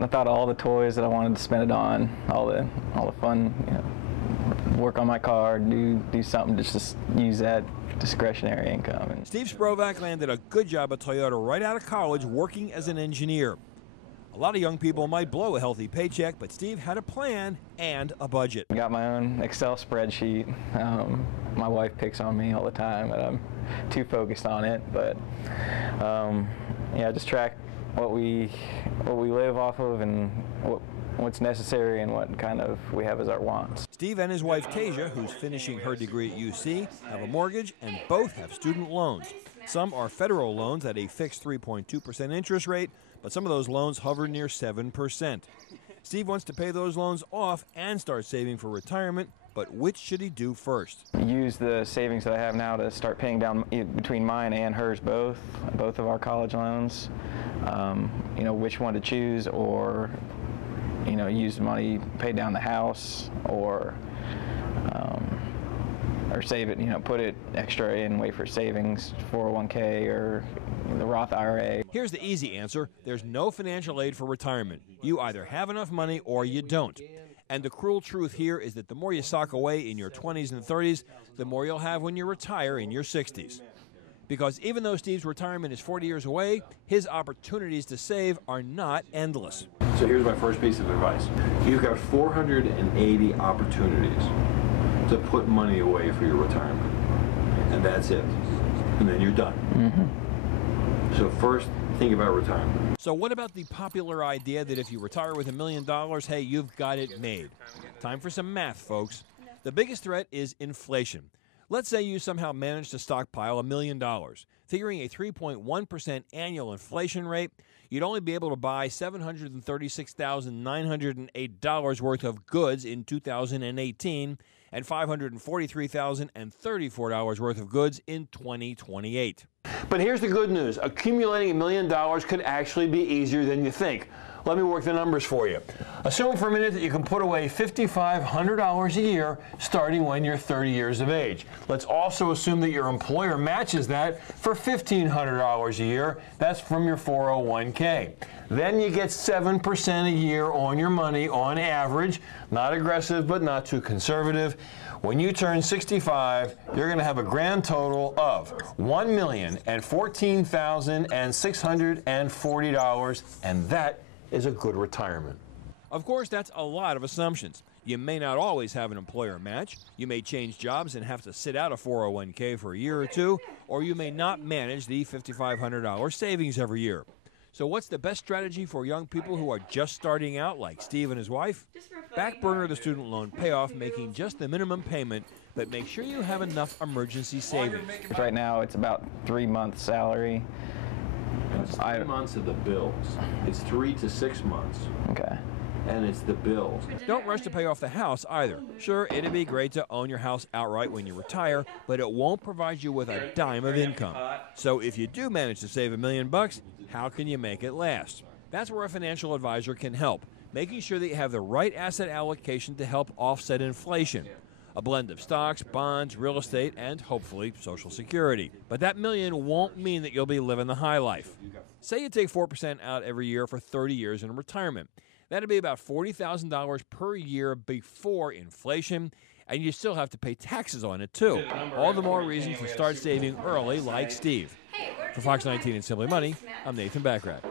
I thought all the toys that I wanted to spend it on, all the fun, work on my car, do something just to use that discretionary income. Steve Sprovak landed a good job at Toyota right out of college working as an engineer. A lot of young people might blow a healthy paycheck, but Steve had a plan and a budget. I got my own Excel spreadsheet. My wife picks on me all the time that I'm too focused on it, but just track what we live off of and what's necessary and what kind of we have as our wants. Steve and his wife Tasia, who's finishing her degree at UC, have a mortgage and both have student loans. Some are federal loans at a fixed 3.2% interest rate, but some of those loans hover near 7%. Steve wants to pay those loans off and start saving for retirement, but which should he do first? Use the savings that I have now to start paying down between mine and hers both of our college loans. Which one to choose, or use the money, pay down the house, or save it, put it extra in, wait for savings, 401k or the Roth IRA. Here's the easy answer. There's no financial aid for retirement. You either have enough money or you don't. And the cruel truth here is that the more you sock away in your 20s and 30s, the more you'll have when you retire in your 60s. Because even though Steve's retirement is 40 years away, his opportunities to save are not endless. So here's my first piece of advice. You've got 480 opportunities to put money away for your retirement. And that's it. And then you're done. Mm-hmm. So first, think about retirement. So what about the popular idea that if you retire with $1 million, hey, you've got it made? Time for some math, folks. The biggest threat is inflation. Let's say you somehow manage to stockpile $1 million. Figuring a 3.1% annual inflation rate, you'd only be able to buy $736,908 worth of goods in 2018 and $543,034 worth of goods in 2028. But here's the good news. Accumulating $1 million could actually be easier than you think. Let me work the numbers for you. Assume for a minute that you can put away $5,500 a year starting when you're 30 years of age. Let's also assume that your employer matches that for $1,500 a year. That's from your 401k. Then you get 7% a year on your money on average. Not aggressive, but not too conservative. When you turn 65, you're going to have a grand total of $1,014,640, and that is a good retirement. Of course, that's a lot of assumptions. You may not always have an employer match. You may change jobs and have to sit out a 401k for a year or two, or you may not manage the $5,500 savings every year. So what's the best strategy for young people who are just starting out, like Steve and his wife? Backburner the student loan payoff, making just the minimum payment, but make sure you have enough emergency savings. Right now, it's about 3 months' salary. It's 3 months of the bills. It's 3 to 6 months. Okay. And it's the bills. Don't rush to pay off the house either. Sure, it'd be great to own your house outright when you retire, but it won't provide you with a dime of income. So if you do manage to save $1 million, how can you make it last? That's where a financial advisor can help, making sure that you have the right asset allocation to help offset inflation. A blend of stocks, bonds, real estate, and hopefully Social Security. But that million won't mean that you'll be living the high life. Say you take 4% out every year for 30 years in retirement. That'd be about $40,000 per year before inflation, and you still have to pay taxes on it too. All the more reason to start saving early like Steve. For Fox 19 and Simply Money, I'm Nathan Bachrach.